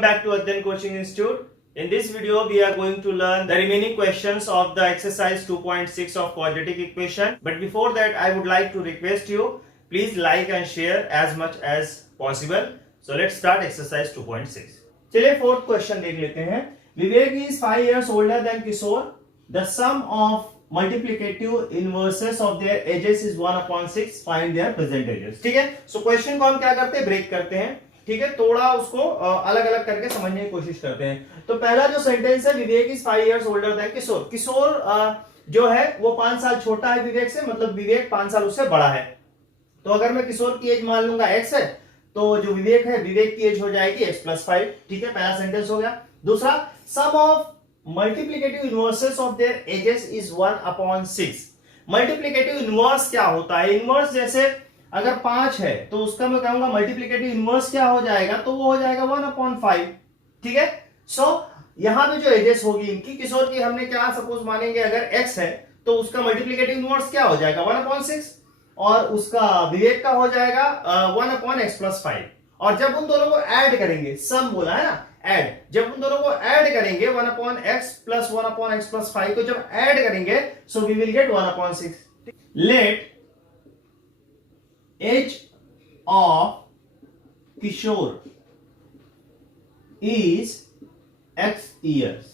Welcome back to Adyan Coaching Institute. In this video, we are going to learn the remaining questions of the exercise 2.6 of quadratic equation. But before that, I would like to request you, please like and share as much as possible. So let's start exercise 2.6. चलिए fourth question देख लेते हैं. Vivek is 5 years older than Kishore. The sum of multiplicative inverses of their ages is 1/6. Find their present ages. ठीक है. So question को हम क्या करते हैं? ब्रेक करते हैं. ठीक है, थोड़ा उसको अलग अलग करके समझने की कोशिश करते हैं. तो पहला जो सेंटेंस है, विवेक इज 5 years older than किशोर. किशोर जो है वो 5 साल छोटा है विवेक से, मतलब विवेक 5 साल उससे बड़ा है. तो अगर मैं किशोर की एज मान लूंगा x है, तो जो विवेक है, विवेक की एज हो जाएगी x + 5. ठीक है, पहला सेंटेंस हो गया. दूसरा, sum of multiplicative inverses of their ages is 1/6. Multiplicative inverse क्या होता है? इनवर्स जैसे अगर 5 है तो उसका मैं कहूंगा मल्टीप्लिकेटिव इनवर्स क्या हो जाएगा, तो वो हो जाएगा 1/5. ठीक है. सो यहां पे जो एजेस होगी इनकी, किशोर की हमने क्या सपोज मानेंगे, अगर x है तो उसका मल्टीप्लिकेटिव इनवर्स क्या हो जाएगा 1/6, और उसका विवेक का हो जाएगा 1/x + 5. और जब उन दोनों को ऐड करेंगे, सम बोला है ना, ऐड, जब उन दोनों को ऐड करेंगे 1/x + 1/x + 5 को जब ऐड करेंगे, so we will get 1/6. Let age of Kishore is x years.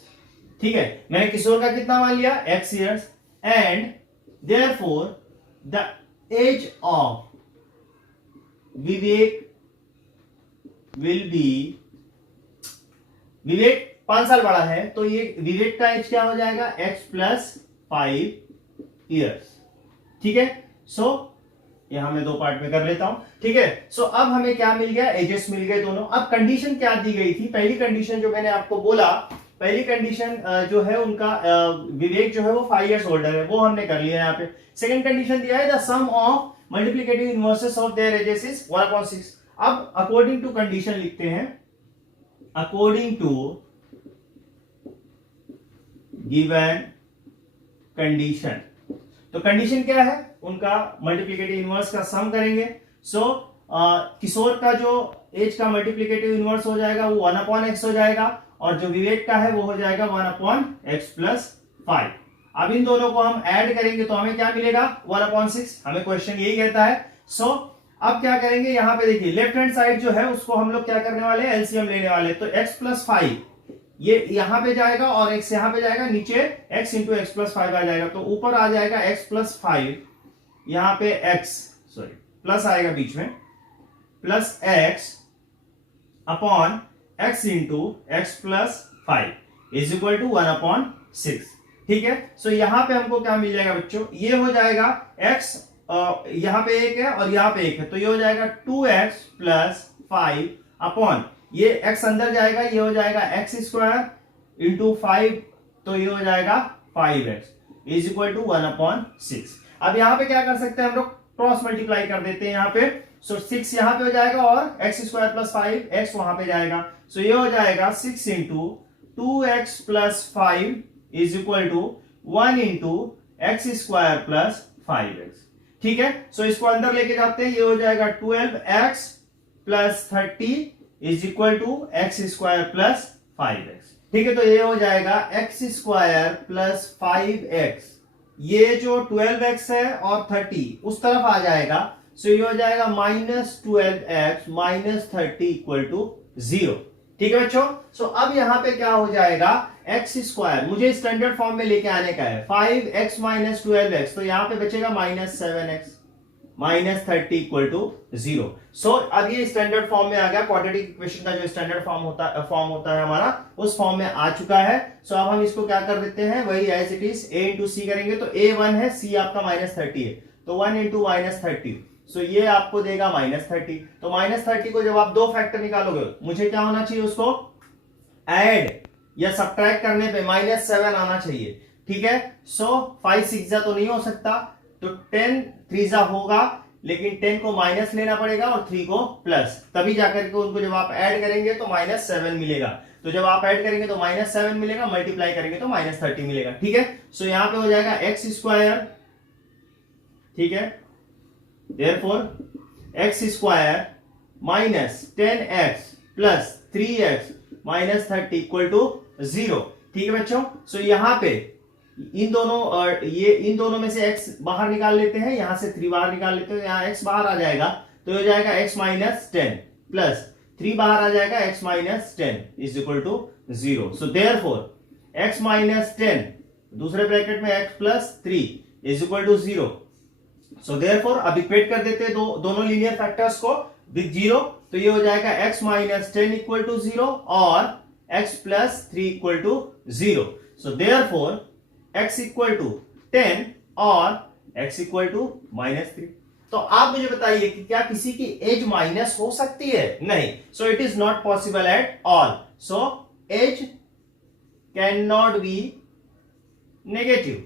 ठीक है, मैंने किशोर का कितना मान लिया, x years, and therefore the age of Vivek will be, Vivek 5 साल बड़ा है तो ये विवेक का एज क्या हो जाएगा, x + 5 years. ठीक है. सो यहां मैं 2 पार्ट में कर लेता हूं. ठीक है. सो अब हमें क्या मिल गया, एजेस मिल गए दोनों. अब कंडीशन क्या दी गई थी? पहली कंडीशन जो मैंने आपको बोला, पहली कंडीशन जो है उनका विवेक जो है वो 5 years ओल्डर है, वो हमने कर लिया यहाँ पे. सेकंड कंडीशन दिया है, the sum of multiplicative inverses of their ages is 1/6. अब अकॉर्डिंग टू कंडीशन लिखते हैं, अकॉर्डिंग टू गिवन कंडीशन. तो कंडीशन क्या है उनका, मल्टीप्लिकेटिव इनवर्स का सम करेंगे. सो किशोर का जो एज का मल्टीप्लिकेटिव इनवर्स हो जाएगा वो 1/x हो जाएगा, और जो विवेक का है वो हो जाएगा 1/x + 5. अब इन दोनों को हम ऐड करेंगे तो हमें क्या मिलेगा, 1/6. हमें क्वेश्चन यही कहता है. सो अब क्या करेंगे, यहां पे देखिए लेफ्ट हैंड साइड जो है उसको हम लोग क्या करने वाले हैं, एलसीएम लेने वाले. तो x + 5 ये यहां पे जाएगा और x यहां पे जाएगा, नीचे x × x + 5 आ जाएगा. तो ऊपर आ जाएगा x + 5, यहां पे प्लस आएगा बीच में, +x अपॉन x × x + 5 is equal to 1/6. ठीक है. सो यहां पे हमको क्या मिल जाएगा बच्चों, ये हो जाएगा x, यहां पे 1 है और यहां पे 1 है, तो ये हो जाएगा 2x + 5 अपॉन, ये x अंदर जाएगा, ये हो जाएगा x² × 5, तो ये हो जाएगा 5x इज इक्वल टू 1/6. अब यहां पे क्या कर सकते हैं हम लोग, क्रॉस मल्टीप्लाई कर देते हैं यहां पे. सो 6 यहां पे हो जाएगा और x² + 5x वहां पे जाएगा. सो ये हो जाएगा 6 × 2x + 5 is equal to 1 × x² + 5x. ठीक है. सो इसको अंदर लेके जाते हैं, ये हो जाएगा 12x + 30 is equal to x² + 5x. ठीक है. तो ये हो जाएगा x² + 5x. ये जो 12x है और 30 उस तरफ आ जाएगा. सो ये हो जाएगा -12x - 30 = 0. ठीक है बच्चों. सो अब यहां पे क्या हो जाएगा, x², मुझे स्टैंडर्ड फॉर्म में लेके आने का है, 5x - 12x, तो यहां पे बचेगा -7x - 30 = 0. सो अब ये स्टैंडर्ड फॉर्म में आ गया. क्वाड्रेटिक इक्वेशन का जो स्टैंडर्ड फॉर्म होता है हमारा, उस फॉर्म में आ चुका है. सो अब हम इसको क्या कर देते हैं, वही as it is a × c करेंगे. तो a 1 है, c आपका -30 है, तो 1 × -30, सो ये आपको देगा -30. तो -30 को जब आप 2 फैक्टर निकालोगे, मुझे क्या होना चाहिए, उसको ऐड या सब्ट्रैक्ट करने पे -7 आना चाहिए. ठीक है. सो 5 6 तो नहीं हो सकता, तो 10 3 होगा, लेकिन 10 को माइनस लेना पड़ेगा और 3 को प्लस, तभी जाकर के उनको जब आप ऐड करेंगे तो -7 मिलेगा. तो जब आप ऐड करेंगे तो -7 मिलेगा, मल्टीप्लाई करेंगे तो -30 मिलेगा. ठीक है. सो यहां पे हो जाएगा x². ठीक है. Therefore, x² - 10x + 3x -30 equal to 0। ठीक है बच्चों, सो यहां पे इन दोनों में से x बाहर निकाल लेते हैं, यहां से 3 बाहर निकाल लेते हैं, यहां x बाहर आ जाएगा तो हो जाएगा x माइनस 10 प्लस 3 बाहर आ जाएगा x minus 10 is equal to 0। So therefore x minus 10 दूसरे ब्रैकेट में x plus 3 is equal to 0। So therefore अब इक्वेट कर देते हैं दोनों लीनियर फैक्टर्स को विद 0, तो ये हो जाएगा x माइनस 10 इक्वल टू 0 और x plus 3 equal to 0। So therefore x equal to 10 और x इक्वल टू -3। तो आप मुझे बताइए कि क्या किसी की एज माइनस हो सकती है? नहीं। So it is not possible at all. So age can not be negative.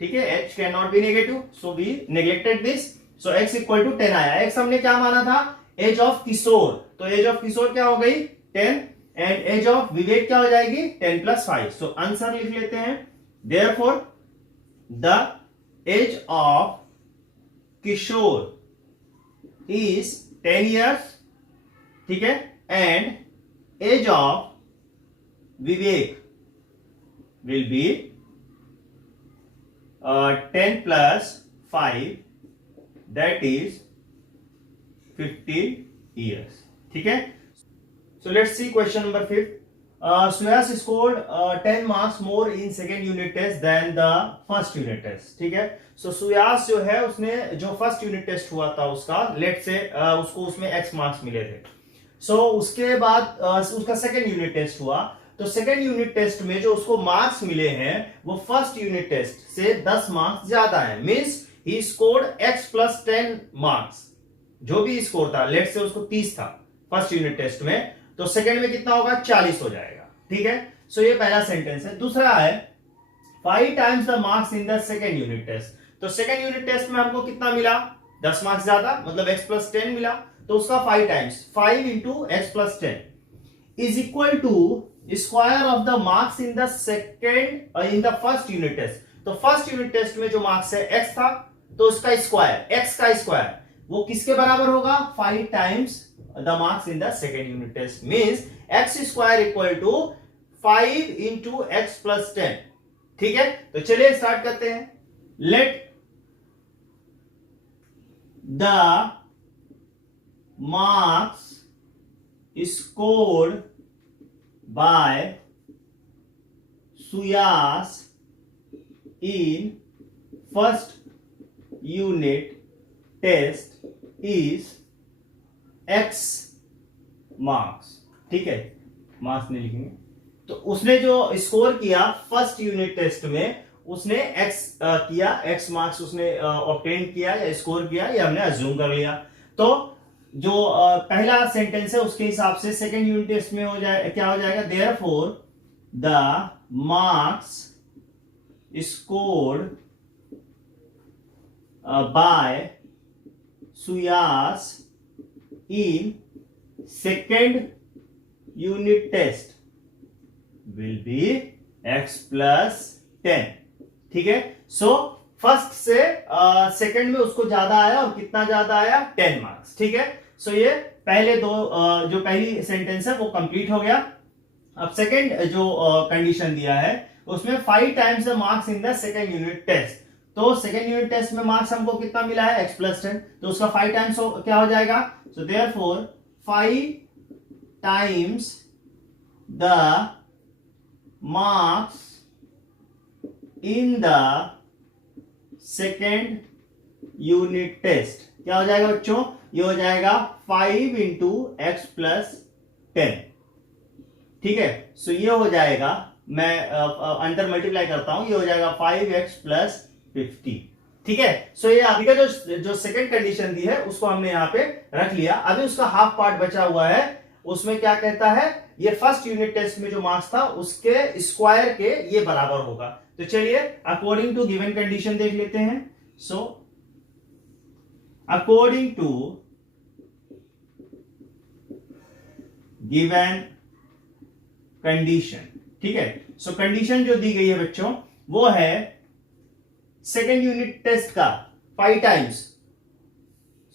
ठीक है, age can not be negative, so we neglected this. So x equal to 10 आया। x हमने क्या माना था? एज ऑफ किशोर, तो एज ऑफ किशोर क्या हो गई? 10, एंड एज ऑफ विवेक क्या हो जाएगी? 10 प्लस 5। सो आंसर लिख लेते हैं, therefore the age of Kishore is 10 years, ठीक है, and age of Vivek will be 10 plus 5, that is 15 years। ठीक है, so let's see question number 5। Suyas scored 10 marks more in second unit test than the first unit test। ठीक है, सो सुयास जो है उसने जो फर्स्ट यूनिट टेस्ट हुआ था उसका, लेट से उसको उसमें x मार्क्स मिले थे। सो उसके बाद उसका सेकेंड यूनिट टेस्ट हुआ, तो सेकेंड यूनिट टेस्ट में जो उसको मार्क्स मिले हैं वो फर्स्ट यूनिट टेस्ट से 10 मार्क्स ज्यादा है। Means he scored x plus 10 marks. जो भी स्कोर था, लेट से उसको 30 था फर्स्ट यूनिट टेस्ट में, तो सेकेंड में कितना होगा? 40 हो जाएगा। ठीक है, सो ये पहला सेंटेंस है। दूसरा है 5 times the marks in the second unit test. तो सेकेंड यूनिट टेस्ट में हमको कितना मिला? 10 मार्क्स ज्यादा, मतलब x प्लस 10 मिला, तो उसका 5 times 5 into x plus 10 is equal to square of the marks in the second in the first unit test. तो फर्स्ट यूनिट टेस्ट में जो मार्क्स है x था, तो उसका स्क्वायर, x का स्क्वायर वो किसके बराबर होगा? 5 times the marks in the second unit test, means x square equal to 5 into x plus 10। ठीक है, तो चलिए स्टार्ट करते हैं। let the marks scored by Suyas in first unit test is x marks. ठीक है, मार्क्स नहीं लिखेंगे, तो उसने जो स्कोर किया फर्स्ट यूनिट टेस्ट में, उसने x किया, x मार्क्स उसने ऑब्टेन किया या स्कोर किया, ये हमने अज्यूम कर लिया। तो जो पहला सेंटेंस है उसके हिसाब से सेकेंड यूनिट टेस्ट में हो जाए, क्या हो जाएगा? Therefore the marks scored by Suyas in second unit test will be x plus 10। ठीक है, सो फर्स्ट से सेकंड में उसको ज्यादा आया, और कितना ज्यादा आया? 10 मार्क्स। ठीक है, सो ये पहले दो जो पहली सेंटेंस है वो कंप्लीट हो गया। अब सेकंड जो कंडीशन दिया है उसमें 5 times the marks in the second unit test. तो सेकेंड यूनिट टेस्ट में मार्क्स हमको कितना मिला है? x प्लस 10, तो उसका 5 टाइम्स क्या हो जाएगा? So therefore 5 times the marks in the second unit test क्या हो जाएगा बच्चों? ये हो जाएगा 5 इंटू एक्स प्लस 10। ठीक है, सो ये हो जाएगा, मैं अंदर मल्टीप्लाई करता हूं, ये हो जाएगा 5x प्लस 50। ठीक है, सो ये अभी का जो सेकंड कंडीशन दी है उसको हमने यहां पे रख लिया। अभी उसका हाफ पार्ट बचा हुआ है, उसमें क्या कहता है? ये फर्स्ट यूनिट टेस्ट में जो मार्क्स था उसके स्क्वायर के ये बराबर होगा। तो चलिए अकॉर्डिंग टू गिवन कंडीशन देख लेते हैं। So according to given condition, ठीक है, सो कंडीशन जो दी गई है बच्चों वो है सेकेंड यूनिट टेस्ट का 5 times,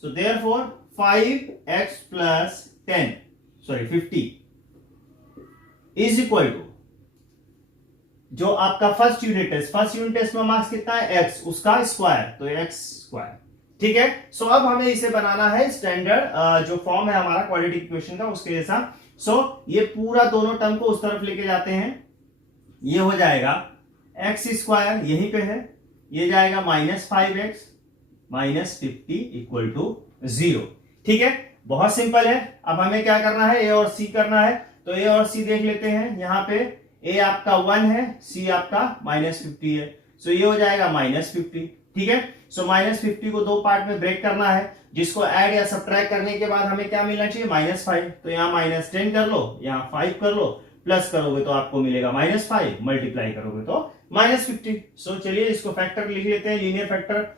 so therefore 5x plus 10 50 is equal to जो आपका फर्स्ट यूनिट टेस्ट में मार्क्स कितना है x, उसका स्क्वायर, तो x स्क्वायर। ठीक है, सो अब हमें इसे बनाना है स्टैंडर्ड जो फॉर्म है हमारा क्वाड्रेटिक इक्वेशन का उसके जैसा। सो ये पूरा दोनों टर्म को उस तरफ लेके जाते हैं, ये हो जाएगा x स्क्वायर यहीं पे है, ये जाएगा -5x -50 इक्वल टू 0। ठीक है, बहुत सिंपल है। अब हमें क्या करना है, a और c करना है, तो a और c देख लेते हैं। यहाँ पे a आपका 1 है, c आपका -50 है, सो ये हो जाएगा -50। ठीक है, सो -50 को दो पार्ट में ब्रेक करना है, जिसको ऐड या सब्ट्रैक्ट करने के बाद हमें क्या मिलना चाहिए, -5। तो यहाँ -10 कर लो, यहाँ 5 कर लो, प्लस करोगे तो आपको मिलेगा -5, मल्टीप्लाई करोगे तो -50। सो चलिए इसको फैक्टर लिख लेते हैं, लीनियर फैक्टर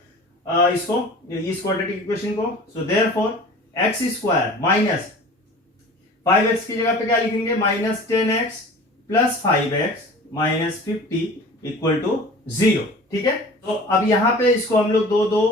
इसको, इस क्वाड्रेटिक इक्वेशन को। So therefore x square minus 5x की जगह पे क्या लिखेंगे, -10x plus 5x -50 equal to 0। ठीक है, तो अब यहां पे इसको हम लोग दो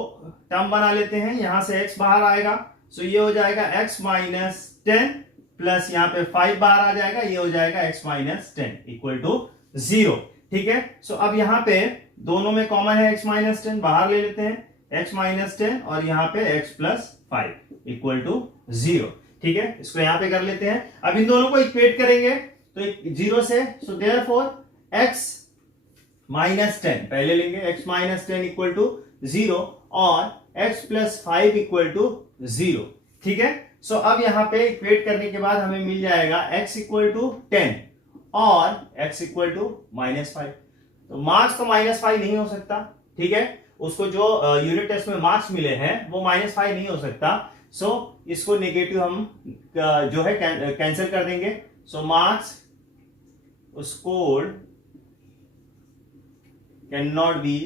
टर्म बना लेते हैं, यहां से x बाहर आएगा, सो ये हो जाएगा x -10 प्लस यहाँ पे 5 बाहर आ जाएगा, ये हो जाएगा x -10 इक्वल टू 0। ठीक है, सो अब यहाँ पे दोनों में कॉमन है x -10, बाहर ले लेते हैं x -10 और यहाँ पे x + 5 इक्वल टू 0। ठीक है, इसको यहाँ पे कर लेते हैं। अब इन दोनों को इक्वेट करेंगे तो 0 से, सो देयरफॉर x -10 पहले लेंगे, x -10 इक्वल टू 0 और x + 5 इक्वल टू 0। ठीक है, सो अब यहां पे इक्वेट करने के बाद हमें मिल जाएगा x इक्वल टू 10 और x इक्वल टू -5। तो मार्क्स तो -5 नहीं हो सकता। ठीक है, उसको जो यूनिट टेस्ट में मार्क्स मिले हैं वो -5 नहीं हो सकता। सो इसको नेगेटिव हम जो है कैंसिल कर देंगे। So marks scored can not be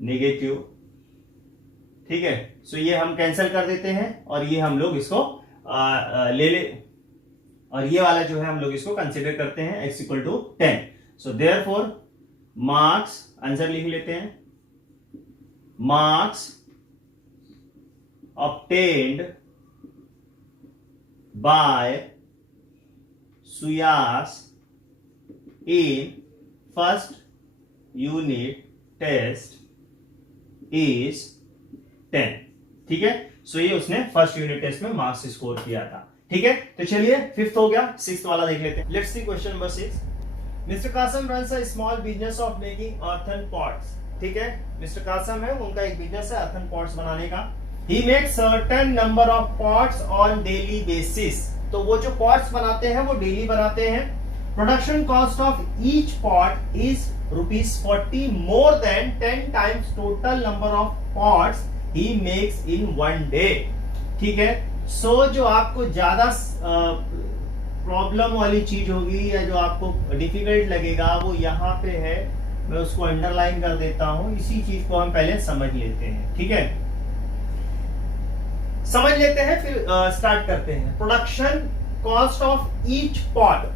negative. ठीक है, सो ये हम कैंसिल कर देते हैं और ये हम लोग इसको ले और ये वाला जो है हम लोग इसको कंसीडर करते हैं x equal to 10। So therefore marks, answer लिख लेते हैं, marks obtained by Suyas in first unit test is 10। ठीक है, सो ये उसने फर्स्ट यूनिट टेस्ट में मार्क्स स्कोर किया था। ठीक है, तो चलिए फिफ्थ हो गया, सिक्स्थ वाला देख लेते हैं। Let's see question number 6। Mister Kasam runs a small business of making earthen pots. ठीक है, मिस्टर कासम है, उनका एक बिजनेस है अर्थन पॉट्स बनाने का। He makes certain number of pots on daily basis. तो वो जो पॉट्स बनाते हैं वो डेली बनाते हैं। Production cost of each pot is ₹40 more than 10 times total number of pots he makes in one day। ठीक है, सो जो आपको ज्यादा प्रॉब्लम वाली चीज होगी या जो आपको डिफिकल्ट लगेगा वो यहाँ पे है, मैं उसको अंडरलाइन कर देता हूं। इसी चीज को हम पहले समझ लेते हैं। ठीक है, समझ लेते हैं फिर स्टार्ट करते हैं। Production cost of each pot,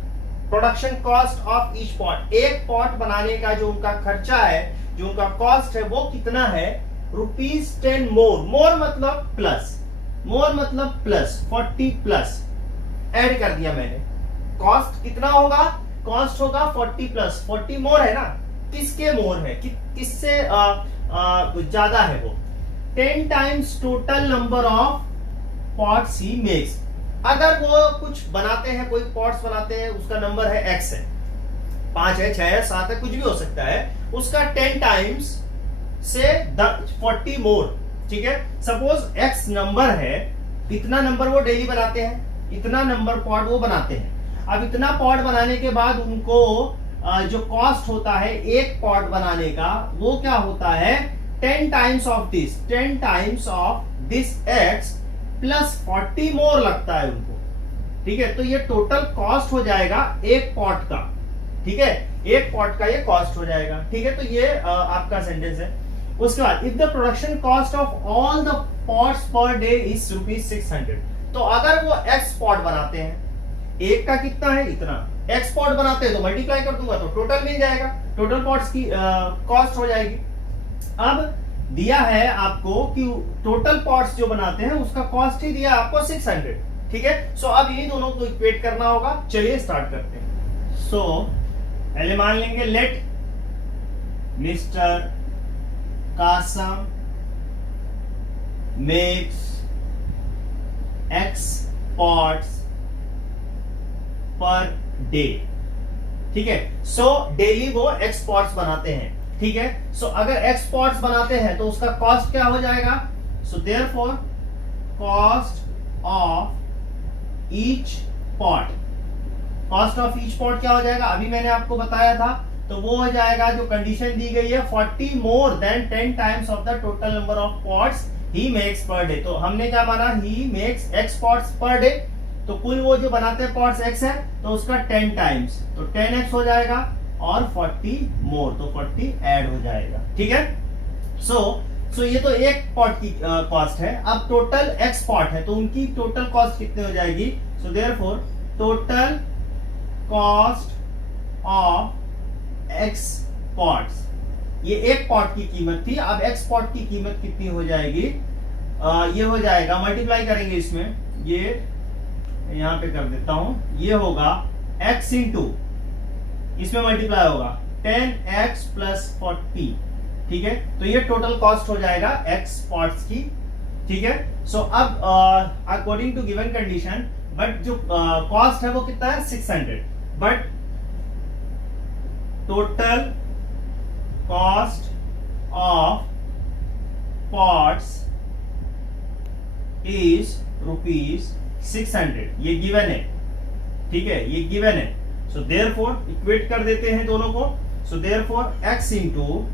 production cost of each pot, एक पॉट बनाने का जो उनका खर्चा है, जो उनका कॉस्ट है वो कितना है, ₹10 मोर। मोर मतलब प्लस, मोर मतलब प्लस, 40 प्लस ऐड कर दिया मैंने। कॉस्ट कितना होगा, कॉस्ट होगा 40 प्लस 40 मोर है ना, किसके मोर है, किससे ज्यादा है वो, 10 times total number of pots he makes. अगर वो कुछ बनाते हैं, कोई पॉट्स बनाते हैं, उसका नंबर है x है, 5 है, 6 है, 7 है, कुछ भी हो सकता है, उसका 10 टाइम्स से 40 मोर। ठीक है, सपोज x नंबर है, इतना नंबर वो डेली बनाते हैं, इतना नंबर पॉट वो बनाते हैं। अब इतना पॉट बनाने के बाद उनको जो कॉस्ट होता है एक पॉट बनाने का, वो क्या होता है, 10 times of this, 10 times of this x plus 40 मोर लगता है उनको। ठीक है, तो ये टोटल कॉस्ट हो जाएगा एक पॉट का। ठीक है, एक पॉट का ये कॉस्ट हो जाएगा। ठीक है, तो ये आपका सेंटेंस है। उसके बाद if the production cost of all the pots per day is ₹600। तो अगर वो x पॉट बनाते हैं, एक का कितना है, इतना, x पॉट बनाते हैं तो मल्टीप्लाई कर दूंगा तो टोटल मिल जाएगा, टोटल पॉट्स की कॉस्ट हो जाएगी। अब दिया है आपको कि टोटल पॉट्स जो बनाते हैं उसका कॉस्ट ही दिया आपको 600। ठीक है। सो अब ये दोनों को इक्वेट करना होगा। चलिए स्टार्ट करते हैं। सो पहले मान लेंगे let mister Kasam makes X pots per day, ठीक है। सो डेली वो X pots बनाते हैं, ठीक है। सो अगर X pots बनाते हैं तो उसका कॉस्ट क्या हो जाएगा? So therefore cost of each pot, cost of each pot क्या हो जाएगा? अभी मैंने आपको बताया था, तो वो हो जाएगा जो कंडीशन दी गई है 40 more than 10 times of the total number of pots he makes per day. तो हमने क्या माना? He makes X pots per day, तो कुल वो जो बनाते हैं पॉट्स X है, तो उसका 10 टाइम्स, तो 10X हो जाएगा और 40 मोर, तो 40 ऐड हो जाएगा, ठीक है। सो ये तो एक पॉट की कॉस्ट है। अब टोटल X पॉट है, तो उनकी टोटल कॉस्ट कितनी हो जाएगी? So therefore total cost of X pots, ये एक पॉट की कीमत थी। अब X पॉट की कीमत कितनी हो जाएगी? ये हो जाएगा, मल्टीप्लाई करेंगे इसमें, ये यहां पे कर देता हूं, ये होगा X इंटू, इसमें मल्टीप्लाई होगा 10X प्लस 40, ठीक है। तो ये टोटल कॉस्ट हो जाएगा X पॉट्स की, ठीक है। सो अब according to given condition, but जो कॉस्ट है वो कितना है? 600, but total cost of pots is ₹600, ये गिवन है, ठीक है, ये गिवन है। सो देयरफॉर इक्वेट कर देते हैं दोनों को। So therefore X into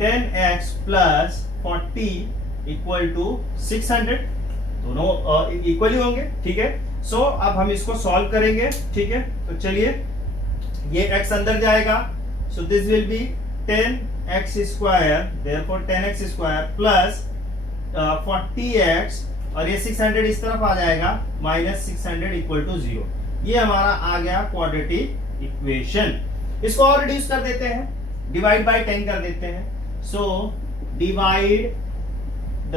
10X plus 40 equal to 600, दोनों इक्वली होंगे, ठीक है। सो अब हम इसको सॉल्व करेंगे, ठीक है। तो चलिए, ये X अंदर जाएगा, so this will be 10X square, therefore 10X square plus 40X, और ये 600 इस तरफ आ जाएगा, माइनस 600 इक्वल टू 0। ये हमारा आ गया क्वाड्रेटिक इक्वेशन। इसको और रिड्यूस कर देते हैं, डिवाइड बाय 10 कर देते हैं। So divide the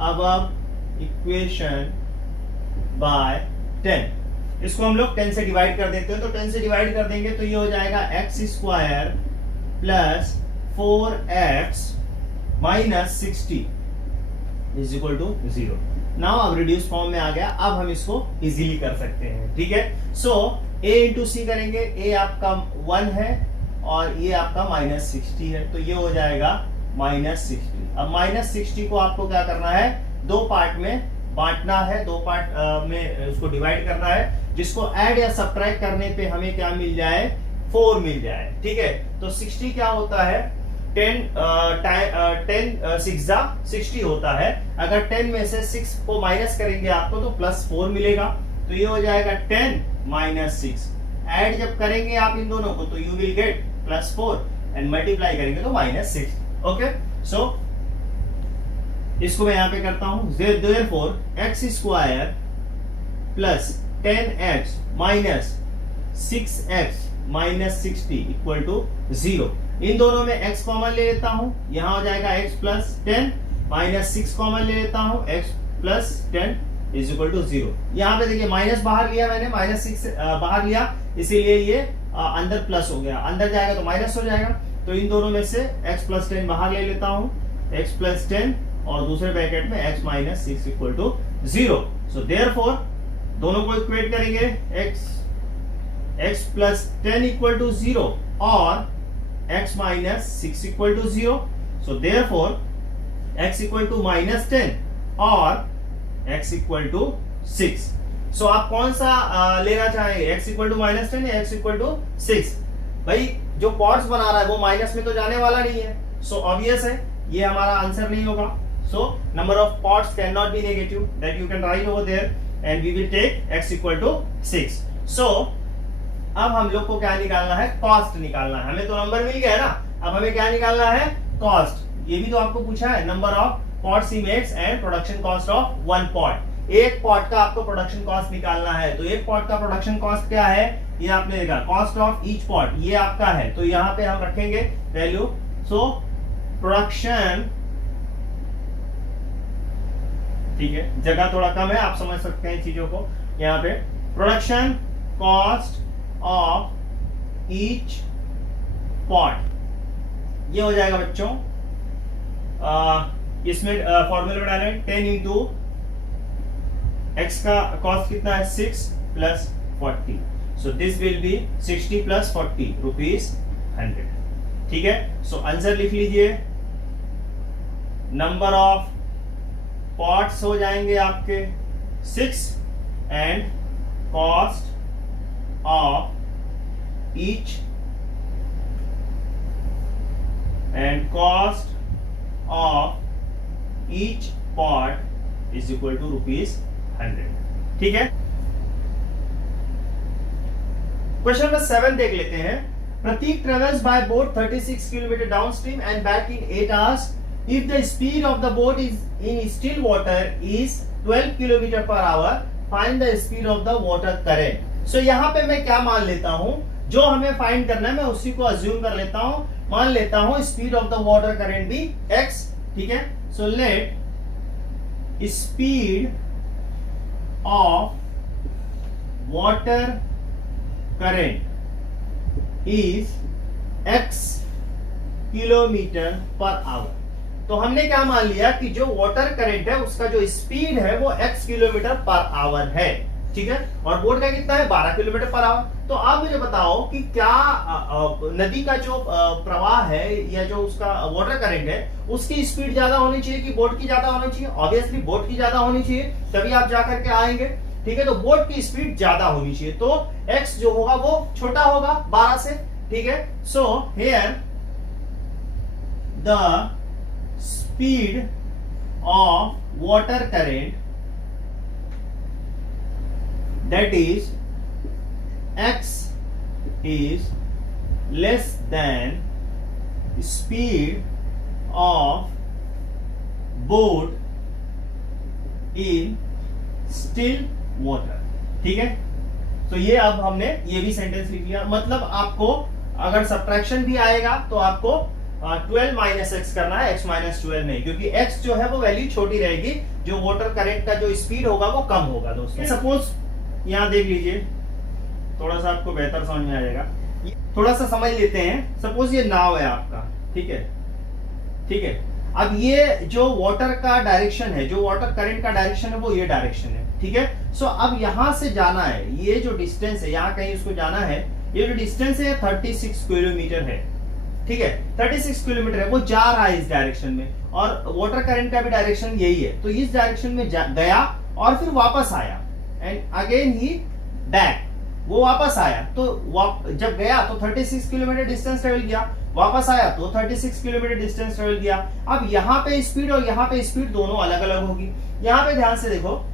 above equation by 10, इसको हम लोग 10 से डिवाइड कर देते हैं। तो 10 से डिवाइड कर देंगे तो ये हो जाएगा X square plus 4X minus 60 is equal to 0। Now अब रिड्यूस फॉर्म में आ गया, अब हम इसको इजीली कर सकते हैं, ठीक है। सो A इंटू सी करेंगे, A आपका 1 है और ये आपका माइनस 60 है, तो ये हो जाएगा माइनस 60। अब माइनस 60 को आपको क्या करना है? दो पार्ट में बांटना है, दो पार्ट में उसको डिवाइड करना है, जिसको ऐड या सब्ट्रैक्ट करने पे हमें क्या मिल जाए? 4 मिल जाए, ठीक है। तो 60 क्या होता है? 10 6 60 होता है। अगर 10 में से 6 को माइनस करेंगे आपको तो प्लस 4 मिलेगा, तो ये हो जाएगा 10 माइनस 6। ऐड जब करेंगे आप इन दोनों को तो you will get plus 4, and multiply करेंगे तो माइनस 6। ओके, सो इसको मैं यहां पे करता हूं, therefore X square plus 10X minus 6X minus 60 equal to 0। इन दोनों में X कॉमन ले लेता हूं, यहां हो जाएगा X प्लस 10 माइनस 6 कॉमन ले लेता हूं, X plus 10 is equal to 0। यहां पे देखिए माइनस बाहर लिया मैंने, माइनस 6 बाहर लिया, इसीलिए ये अंदर प्लस हो गया, अंदर जाएगा तो माइनस हो जाएगा। तो इन दोनों में से X प्लस 10 बाहर ले लेता हूं, X प्लस 10 और दूसरे ब्रैकेट में X minus 6 equal to 0। So therefore दोनों को इक्वेट करेंगे, X प्लस 10 इक्वल टू 0 और X minus 6 equal to 0। So therefore X equal to minus 10 और X इक्वल टू 6। सो आप कौन सा लेना चाहेंगे? X इक्वल टू माइनस 10 या X इक्वल टू 6? भाई जो पॉट्स बना रहा है वो माइनस में तो जाने वाला नहीं है, सो ऑब्वियस है ये हमारा आंसर नहीं होगा। So number of pots can not be negative, that you can write over there, and we will take X equal to 6। So अब हम लोग को क्या निकालना है? कॉस्ट निकालना है। हमें तो नंबर मिल गया ना, अब हमें क्या निकालना है? कॉस्ट। ये भी तो आपको पूछा है, number of pots he makes and production cost of one pot. एक पॉट का आपको प्रोडक्शन कॉस्ट निकालना है, तो एक पॉट का प्रोडक्शन कॉस्ट क्या है? ये आपने देखा, कॉस्ट ऑफ ईच पॉट, ये आपका है, तो यहाँ पे हम रखेंगे वैल्यू। सो प्रोडक्शन ठीक है, जगह थोड़ा कम है, आप समझ सकते हैं चीजों को। यहाँ पे production cost of each pot, ये हो जाएगा बच्चों, इसमें फॉर्मूला बनाना है 10 इंटू एक्स का कॉस्ट कितना है 6 plus 40, so this will be 60 plus 40 rupees 100। ठीक है, सो आंसर लिख लीजिए, नंबर ऑफ पॉट्स हो जाएंगे आपके 6 and cost of each pot is equal to rupees 100। ठीक है, क्वेश्चन नंबर 7 देख लेते हैं। Prateek travels by boat 36 kilometre downstream and back in 8 hours. If the speed of the boat is in still water is 12 kilometre per hour, find the speed of the water current. So यहाँ पे मैं क्या मान लेता हूं, जो हमें find करना है मैं उसी को अज्यूम कर लेता हूं, मान लेता हूं speed of the water current भी x। ठीक है, so let speed of water current is x kilometre per hour. तो हमने क्या मान लिया कि जो वाटर करंट है उसका जो स्पीड है वो x किलोमीटर पर आवर है। ठीक है, और बोट का कितना है 12 किलोमीटर पर आवर। तो आप मुझे बताओ कि क्या नदी का जो प्रवाह है या जो उसका वाटर करंट है उसकी स्पीड ज्यादा होनी चाहिए कि बोट की ज्यादा होनी चाहिए? ऑब्वियसली बोट की ज्यादा होनी चाहिए, तभी आप जाकर के आएंगे। ठीक है, तो बोट की स्पीड ज्यादा होनी चाहिए, तो x जो होगा वो छोटा होगा 12 से। ठीक है, so here the speed of water current that is x is less than speed of boat in still water। ठीक है, तो ये अब हमने ये भी सेंटेंस लिख लिया। मतलब आपको अगर सब्ट्रैक्शन भी आएगा तो आपको 12 माइनस एक्स करना है, x माइनस 12 नहीं, क्योंकि x जो है वो वैल्यू छोटी रहेगी, जो वाटर करंट का जो स्पीड होगा वो कम होगा। दोस्तों सपोज यहां देख लीजिए, थोड़ा सा आपको बेहतर समझ में आ जाएगा, थोड़ा सा समझ लेते हैं। सपोज ये नाव है आपका, ठीक है, ठीक है, अब ये जो वाटर का डायरेक्शन है, जो वाटर करंट का डायरेक्शन है वो ये डायरेक्शन है। ठीक है, सो अब यहां से जाना है, ये जो डिस्टेंस है यहां कहीं उसको जाना है, ये जो डिस्टेंस है 36 किलोमीटर है। ठीक है, 36 किलोमीटर है, वो जा रहा है इस डायरेक्शन में, और वाटर करंट का भी डायरेक्शन यही है। तो इस डायरेक्शन में गया और फिर वापस आया, एंड अगेन ही बैक, वो वापस आया। तो जब गया तो 36 किलोमीटर डिस्टेंस ट्रेवल किया, वापस आया तो 36 किलोमीटर डिस्टेंस ट्रेवल किया। अब यहाँ पे स्पीड और यहाँ पे स्पीड दोनों अलग अलग होगी। यहाँ पे ध्यान से देखो,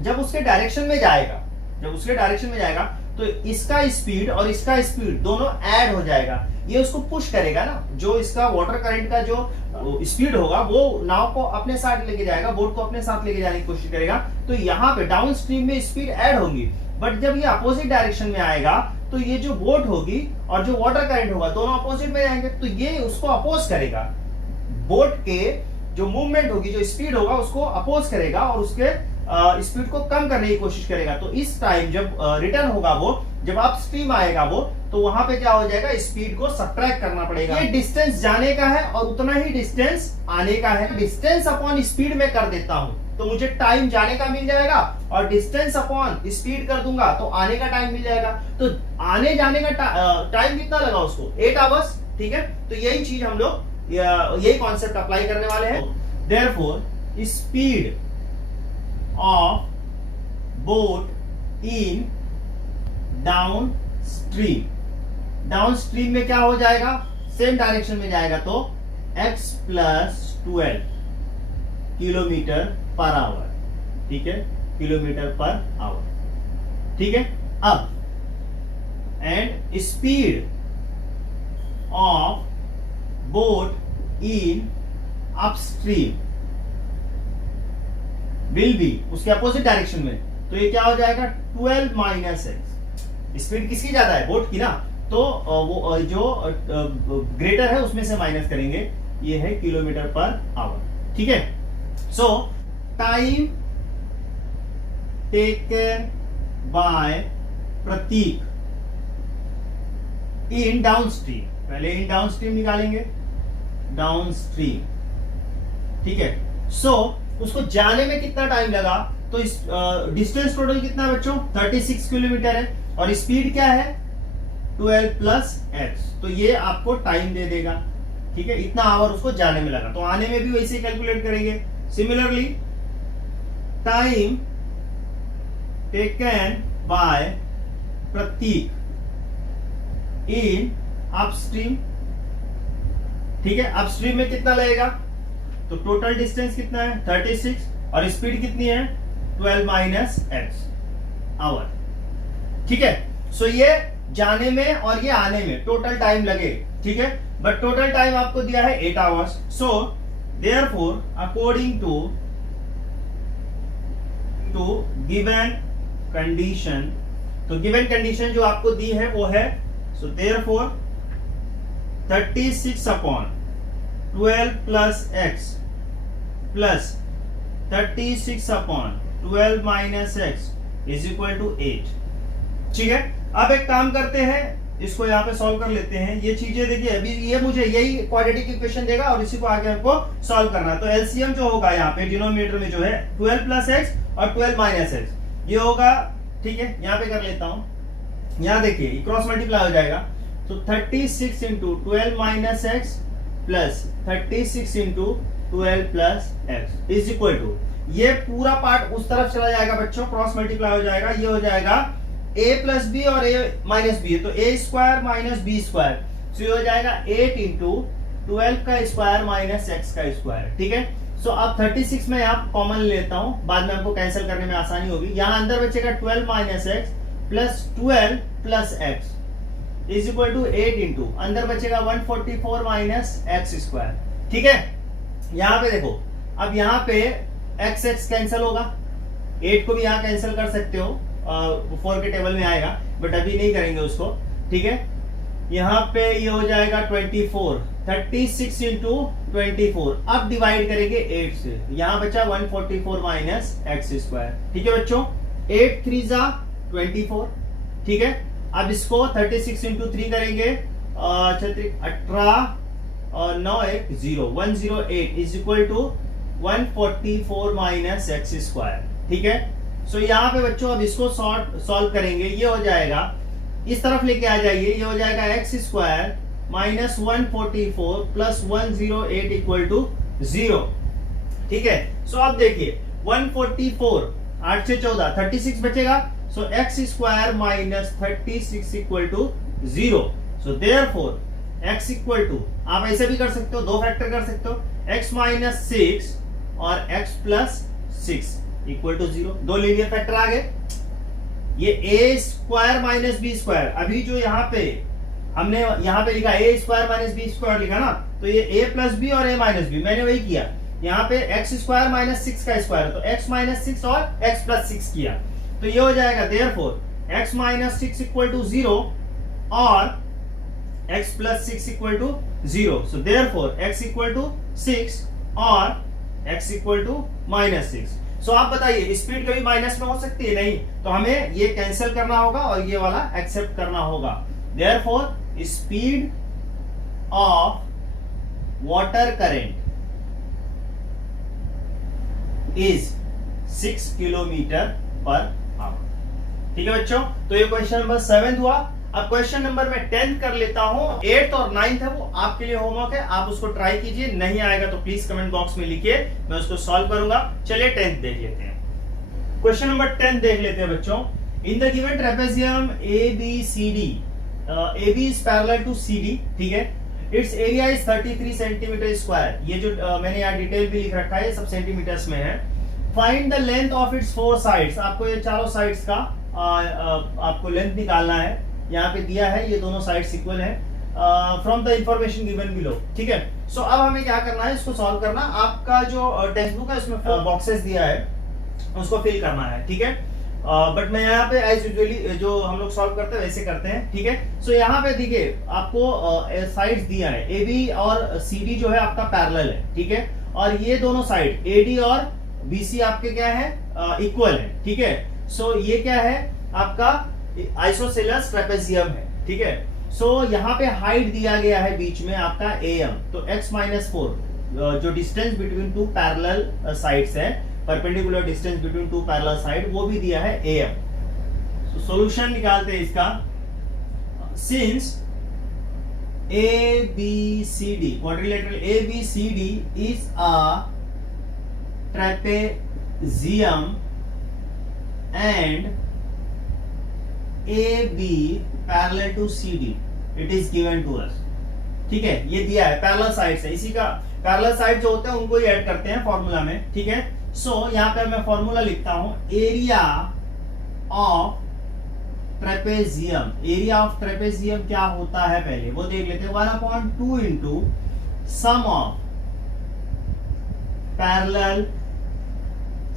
जब उसके डायरेक्शन में जाएगा, जब उसके डायरेक्शन में जाएगा तो इसका स्पीड और इसका स्पीड दोनों ऐड हो जाएगा, ये उसको पुश करेगा ना। जो इसका वाटर करंट का जो स्पीड होगा वो नाव को अपने साथ लेके जाएगा, बोट को अपने साथ लेके जाने की कोशिश करेगा। तो यहाँ पे डाउन स्ट्रीम में स्पीड ऐड होगी, बट जब ये अपोजिट डायरेक्शन में आएगा तो ये जो बोट होगी और जो वाटर करंट होगा दोनों अपोजिट में जाएंगे, तो ये उसको अपोज करेगा। बोट के जो मूवमेंट होगी, जो स्पीड होगा उसको अपोज करेगा और उसके स्पीड को कम करने की कोशिश करेगा। तो इस टाइम जब रिटर्न होगा वो, जब आप स्ट्रीम आएगा वो, तो वहां पे क्या हो जाएगा, स्पीड को सब्ट्रैक्ट करना पड़ेगा। ये डिस्टेंस जाने का है और उतना ही डिस्टेंस आने का है। डिस्टेंस अपॉन स्पीड में कर देता हूं तो मुझे टाइम जाने का मिल जाएगा, और डिस्टेंस अपॉन स्पीड कर दूंगा तो आने का टाइम मिल जाएगा। तो आने जाने का टाइम कितना लगा उसको, 8 आवर्स। ठीक है, तो यही चीज हम लोग यही कॉन्सेप्ट अप्लाई करने वाले हैं। Therefore speed of boat in down stream, down stream में क्या हो जाएगा, सेम डायरेक्शन में जाएगा, तो x प्लस 12 किलोमीटर पर आवर। ठीक है, किलोमीटर पर आवर। ठीक है, अब and speed of boat in upstream will be, उसके अपोजिट डायरेक्शन में, तो ये क्या हो जाएगा 12 माइनस एक्स। स्पीड किसकी ज्यादा है, बोट की ना, तो वो जो ग्रेटर है उसमें से माइनस करेंगे, ये है किलोमीटर पर आवर। ठीक है, so time taken by Pratik in downstream, पहले इन डाउनस्ट्रीम निकालेंगे, डाउनस्ट्रीम, ठीक है। सो उसको जाने में कितना टाइम लगा, तो इस डिस्टेंस टोटल कितना है बच्चों, 36 किलोमीटर है, और स्पीड क्या है 12 प्लस एक्स, तो ये आपको टाइम दे देगा, ठीक है, इतना आवर उसको जाने में लगा। तो आने में भी वैसे कैलकुलेट करेंगे। Similarly time taken by Pratik in upstream, ठीक है, अपस्ट्रीम में कितना लगेगा, तो टोटल डिस्टेंस कितना है 36 और स्पीड कितनी है 12 माइनस एक्स आवर, ठीक है। सो ये जाने में और ये आने में टोटल टाइम लगे, ठीक है, बट टोटल टाइम आपको दिया है 8 hours. So therefore according to given condition, तो गिवन कंडीशन जो आपको दी है वो है, so therefore 36 upon 12 plus x plus 36 upon 12 minus x is equal to 8, ठीक है। अब एक काम करते हैं, इसको यहाँ पे सॉल्व कर लेते हैं। ये चीजें देखिए, अभी ये मुझे यही क्वाड्रेटिक इक्वेशन देगा और इसी को आगे हमको सॉल्व करना है। तो एलसीएम जो होगा यहाँ पे डिनोमिनेटर में जो है 12 प्लस एक्स और 12 माइनस एक्स, ये होगा, ठीक है। यहाँ पे कर लेता हूं, यहाँ देखिए क्रॉस मल्टीप्लाई हो जाएगा, तो 36 into 12 minus x plus 36 into 12 plus x is equal to, ये पूरा पार्ट उस तरफ चला जाएगा बच्चों, क्रॉस मल्टीप्लाई हो जाएगा, ये हो जाएगा a प्लस बी और a माइनस बी है, तो a square minus b square, तो ये हो जाएगा 8 इंटू 12 का स्क्वायर माइनस एक्स का स्क्वायर, ठीक है। सो अब 36 में यहाँ कॉमन लेता हूं, बाद में आपको कैंसिल करने में आसानी होगी। यहाँ अंदर बचेगा 12 minus x plus 12 plus x is equal to 8 into अंदर बचेगा 144 माइनस एक्स स्क्वायर, ठीक है। यहाँ पे देखो, अब यहाँ पे एक्स एक्स कैंसिल होगा, 8 को भी यहाँ कैंसिल कर सकते हो, 4 के टेबल में आएगा, बट अभी नहीं करेंगे उसको, ठीक है। यहाँ पे ये हो जाएगा 24, 36 इंटू 24, अब डिवाइड करेंगे 8 से, यहाँ बचा 144 माइनस एक्स स्क्वायर, ठीक है बच्चों। 8 3 जा 24, ठीक है। अब इसको 36 इंटू 3 करेंगे, 18 और 9 1 0, 108 is equal to 144 minus x square, ठीक है। सो यहाँ पे बच्चों अब इसको सॉल्व करेंगे, ये हो जाएगा, इस तरफ लेके आ जाइए, ये हो जाएगा x square minus 144 plus 108 equal to 0, ठीक है। सो अब देखिए 144 8 से 14 36 बचेगा, so x square minus 36 equal to 0। So therefore x equal to, आप ऐसे भी कर सकते हो, दो फैक्टर कर सकते हो, एक्स माइनस 6 और एक्स प्लस 6 इक्वल टू 0, दो लीनियर फैक्टर आ गए। ये ए स्क्वायर माइनस बी स्क्वायर, अभी जो यहाँ पे हमने यहाँ पे लिखा ए स्क्वायर माइनस बी स्क्वायर लिखा ना, तो ये ए प्लस बी और ए माइनस बी, मैंने वही किया। यहाँ पे एक्स स्क्वायर माइनस 6 का स्क्वायर, तो एक्स माइनस 6 और एक्स प्लस 6 किया, तो ये हो जाएगा therefore x minus 6 equal to 0 और x plus 6 equal to 0। So therefore x equal to 6 और x equal to minus 6। So आप बताइए स्पीड कभी माइनस में हो सकती है? नहीं, तो हमें ये कैंसिल करना होगा और ये वाला एक्सेप्ट करना होगा। Therefore speed of water current is 6 kilometre पर आवर, ठीक है बच्चों। तो ये क्वेश्चन नंबर 7 हुआ। अब क्वेश्चन नंबर मैं 10 कर लेता हूं, 8th और 9th है वो आपके लिए होमवर्क है, आप उसको ट्राई कीजिए, नहीं आएगा तो प्लीज कमेंट बॉक्स में लिखिए, मैं उसको सॉल्व करूंगा। चलिए 10th देख लेते हैं। क्वेश्चन नंबर 10 देख लेते हैं बच्चों। In the given trapezium ABCD, AB is parallel to CD, ठीक है। It's area is 33 centimetre square, ये जो मैंने यहाँ डिटेल भी लिख रखा है, ये सब सेंटीमीटर्स में है। Find the length of its 4 sides, आपको ये चारों साइड्स का आपको लेंथ निकालना है, यहाँ पे दिया है, ये दोनों साइड्स इक्वल है from the information given below, ठीक है। सो अब हमें क्या करना है, इसको सॉल्व करना। आपका जो टेक्स्ट बुक है उसमें बॉक्सेस दिया है, उसको फिल करना है, ठीक है। बट मैं यहाँ पे एज यूजुअली जो हम लोग सॉल्व करते हैं वैसे करते हैं, ठीक है। सो यहाँ पे देखिए आपको साइड्स दिया है, AB और CD जो है आपका पैरेलल है, ठीक है, और ये दोनों साइड AD और BC आपके क्या है, इक्वल है, ठीक है। सो ये क्या है आपका आइसोसेलस ट्रेपेजियम है, ठीक है। सो यहाँ पे हाइट दिया गया है बीच में आपका am, तो x माइनस 4 जो distance between two parallel sides है, perpendicular distance between two parallel side, वो भी दिया है am। सो सॉल्यूशन निकालते हैं इसका। Since ABCD quadrilateral ABCD is a trapezium and AB parallel to CD, it is given to us, ठीक है। ये दिया है पैरेलल साइड्स है, इसी का पैरेलल साइड जो होते हैं उनको ही ऐड करते हैं फॉर्मूला में, ठीक है। सो यहाँ पे मैं फॉर्मूला लिखता हूं, area of trapezium. Area of trapezium क्या होता है पहले वो देख लेते हैं। 1/2 into sum of parallel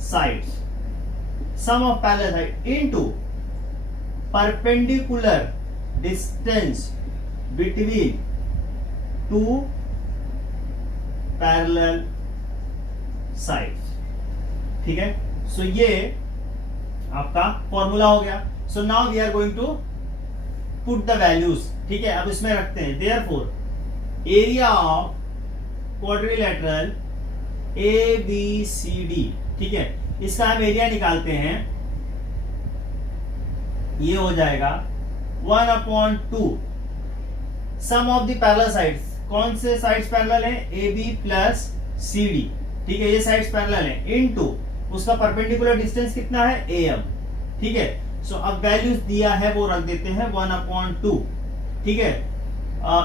sides, sum of parallel side into perpendicular distance between two parallel sides, ठीक है। सो ये आपका फॉर्मूला हो गया। So now we are going to put the values, ठीक है। अब इसमें रखते हैं therefore area of quadrilateral ABCD, ठीक है। इसका हम एरिया निकालते हैं, ये हो जाएगा 1/2 सम ऑफ द पैरेलल साइड्स। कौन से साइड्स पैरेलल हैं? AB प्लस CD, ठीक है। ये साइड्स पैरेलल हैं इनटू उसका परपेंडिकुलर डिस्टेंस कितना है? AM, ठीक है। सो अब वैल्यूज दिया है वो रख देते हैं 1/2, ठीक है।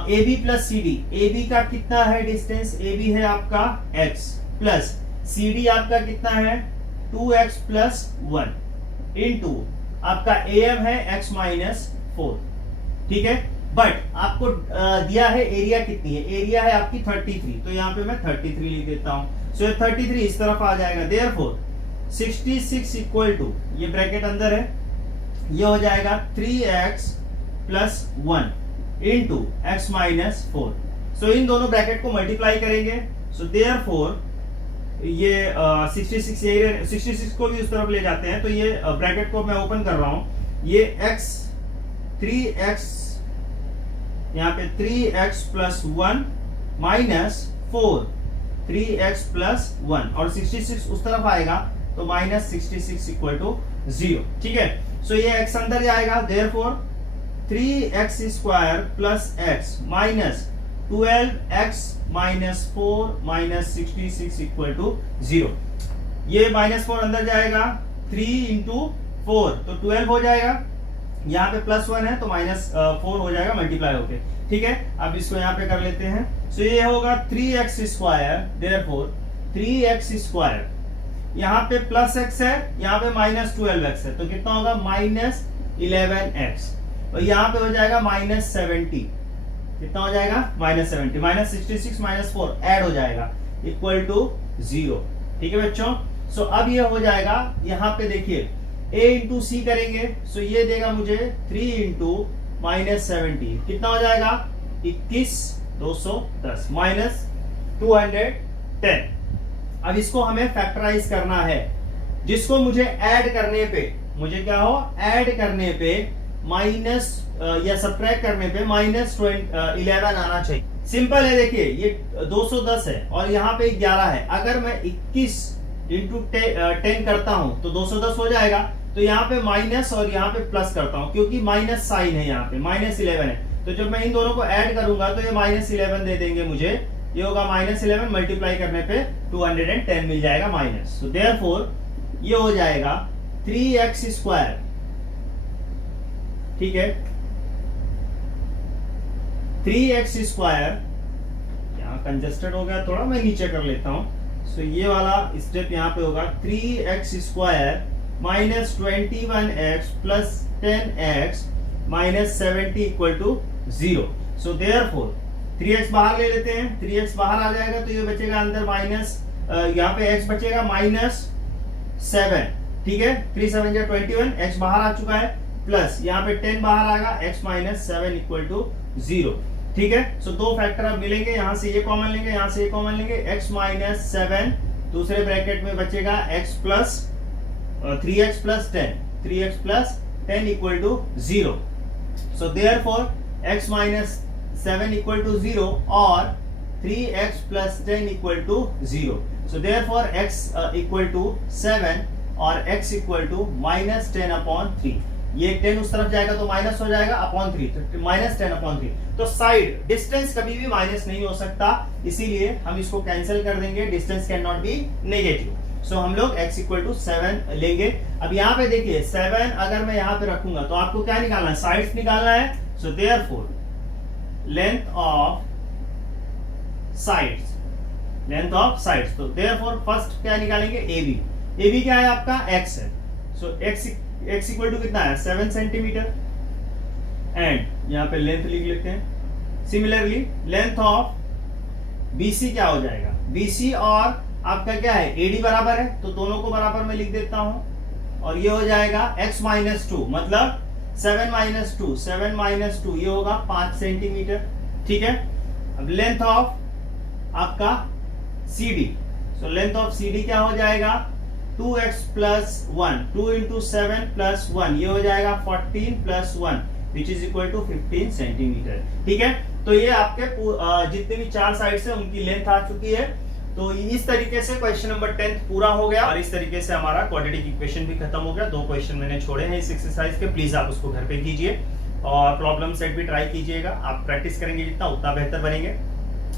AB प्लस CD, AB का कितना है डिस्टेंस? AB है आपका x प्लस CD आपका कितना है? 2x प्लस 1 इंटू आपका AM है x माइनस 4, ठीक है। बट आपको दिया है एरिया कितनी है? एरिया है आपकी 33, तो यहाँ पे मैं 33 लिख देता हूं। सो 33 इस तरफ आ जाएगा, देयरफॉर 66 इक्वल टू, ये ब्रैकेट अंदर है, ये हो जाएगा 3x plus 1 into x minus 4। सो इन दोनों ब्रैकेट को मल्टीप्लाई करेंगे। सो देयरफॉर ये 66 को भी उस तरफ ले जाते हैं, तो ये ब्रैकेट को मैं ओपन कर रहा हूं। ये x 3x यहाँ पे 3x plus 1 minus 4 3x plus 1 और 66 उस तरफ आएगा, तो माइनस 66 इक्वल टू 0, ठीक है। सो ये x अंदर जाएगा, therefore 3x square plus x minus 12x minus 4 minus 66 equal to 0। ये माइनस 4 अंदर जाएगा, 3 इंटू 4 तो 12 हो जाएगा, यहाँ पे प्लस 1 है तो माइनस 4 हो जाएगा मल्टीप्लाई होके, ठीक है। अब इसको यहाँ पे कर लेते हैं। सो ये होगा 3x square, therefore 3x square, यहाँ पे प्लस x है, यहाँ पे माइनस 12x है, तो कितना होगा? माइनस 11x, और यहाँ पे हो जाएगा माइनस 70, कितना हो जाएगा? माइनस 70, माइनस 66 माइनस 4 ऐड हो जाएगा इक्वल टू 0, ठीक है बच्चों। सो अब ये हो जाएगा, यहाँ पे देखिए a इंटू सी करेंगे, सो ये देगा मुझे 3 इंटू माइनस 70, कितना हो जाएगा? 21,210 माइनस 210। अब इसको हमें फैक्टराइज करना है, जिसको मुझे ऐड करने पे, मुझे क्या हो? ऐड करने पे माइनस या सब्ट्रैक्ट करने पे माइनस 11 आना चाहिए। सिंपल है, देखिए ये 210 है और यहाँ पे 11 है। अगर मैं 21 इंटू 10 करता हूं तो 210 हो जाएगा, तो यहाँ पे माइनस और यहाँ पे प्लस करता हूं, क्योंकि माइनस साइन है, यहाँ पे माइनस 11 है, तो जब मैं इन दोनों को ऐड करूंगा तो ये माइनस 11 दे देंगे मुझे, ये होगा माइनस 11 मल्टीप्लाई करने पे 210 मिल जाएगा माइनस। सो देयरफॉर ये हो जाएगा 3x स्क्वायर, ठीक है। 3x स्क्वायर, यहाँ कंजस्टेड हो गया थोड़ा, मैं नीचे कर लेता हूं। सो ये वाला स्टेप यहाँ पे होगा 3x square minus 21x plus 10x minus 70 equal to 0। So therefore 3x बाहर ले लेते हैं, 3x बाहर आ जाएगा तो ये बचेगा अंदर माइनस, यहाँ पे x बचेगा माइनस 7, ठीक है। 3 7 जा 21, x बाहर आ चुका है, प्लस यहाँ पे 10 बाहर आएगा, x माइनस 7 इक्वल टू 0, ठीक है। सो दो फैक्टर अब मिलेंगे, यहाँ से ये कॉमन लेंगे, यहाँ से ये कॉमन लेंगे, x माइनस 7 दूसरे ब्रैकेट में बचेगा x plus 3x plus 10, 3x plus 10 equal to 0. So therefore x minus 7 equal to 0 or 3x plus 10 equal to 0. So therefore x equal to 7 और x equal to minus 10 upon 3. ये 10 उस तरफ जाएगा तो minus हो जाएगा अपॉन 3, तो minus 10 upon 3. तो साइड डिस्टेंस कभी भी माइनस नहीं हो सकता, इसीलिए हम इसको कैंसिल कर देंगे. Distance can not be negative. So हम लोग x इक्वल टू 7 लेंगे. अब यहाँ पे देखिए 7 अगर मैं यहाँ पे रखूंगा तो आपको क्या निकालना है, साइड्स निकालना है. So therefore length of sides, length of sides. तो देयरफॉर फर्स्ट क्या निकालेंगे, AB. AB क्या है आपका, x है. सो x इक्वल टू कितना है, 7 सेंटीमीटर. एंड यहाँ पे लेंथ लिख लेते हैं. सिमिलरली लेंथ ऑफ BC क्या हो जाएगा, BC और आपका क्या है, AD बराबर है, तो दोनों को बराबर में लिख देता हूं. और ये हो जाएगा x माइनस 2, मतलब 7 माइनस 2, 7 माइनस 2 ये होगा 5 सेंटीमीटर. ठीक है. अब लेंथ ऑफ आपका CD. So length of CD क्या हो जाएगा, 2x प्लस 1, 2 इंटू 7 प्लस 1, ये हो जाएगा 14 plus 1 which is equal to 15 centimetre. ठीक है. तो ये आपके जितने भी 4 साइड से उनकी लेंथ आ चुकी है. तो इस तरीके से क्वेश्चन नंबर 10 पूरा हो गया और इस तरीके से हमारा क्वाड्रेटिक इक्वेशन भी खत्म हो गया. 2 क्वेश्चन मैंने छोड़े हैं इस एक्सरसाइज के. प्लीज आप उसको घर पे कीजिए और प्रॉब्लम सेट भी ट्राई कीजिएगा. आप प्रैक्टिस करेंगे जितना उतना बेहतर बनेंगे.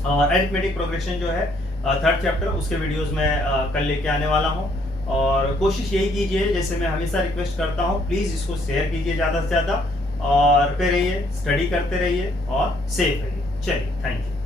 और अरिथमेटिक प्रोग्रेशन जो है 3rd चैप्टर, उसके वीडियोस में कल लेके आने वाला हूँ. और कोशिश यही कीजिए, जैसे मैं हमेशा रिक्वेस्ट करता हूँ, प्लीज इसको शेयर कीजिए ज्यादा से ज्यादा और पे रहिए, स्टडी करते रहिए और सेफ रहिए. चलिए, थैंक यू.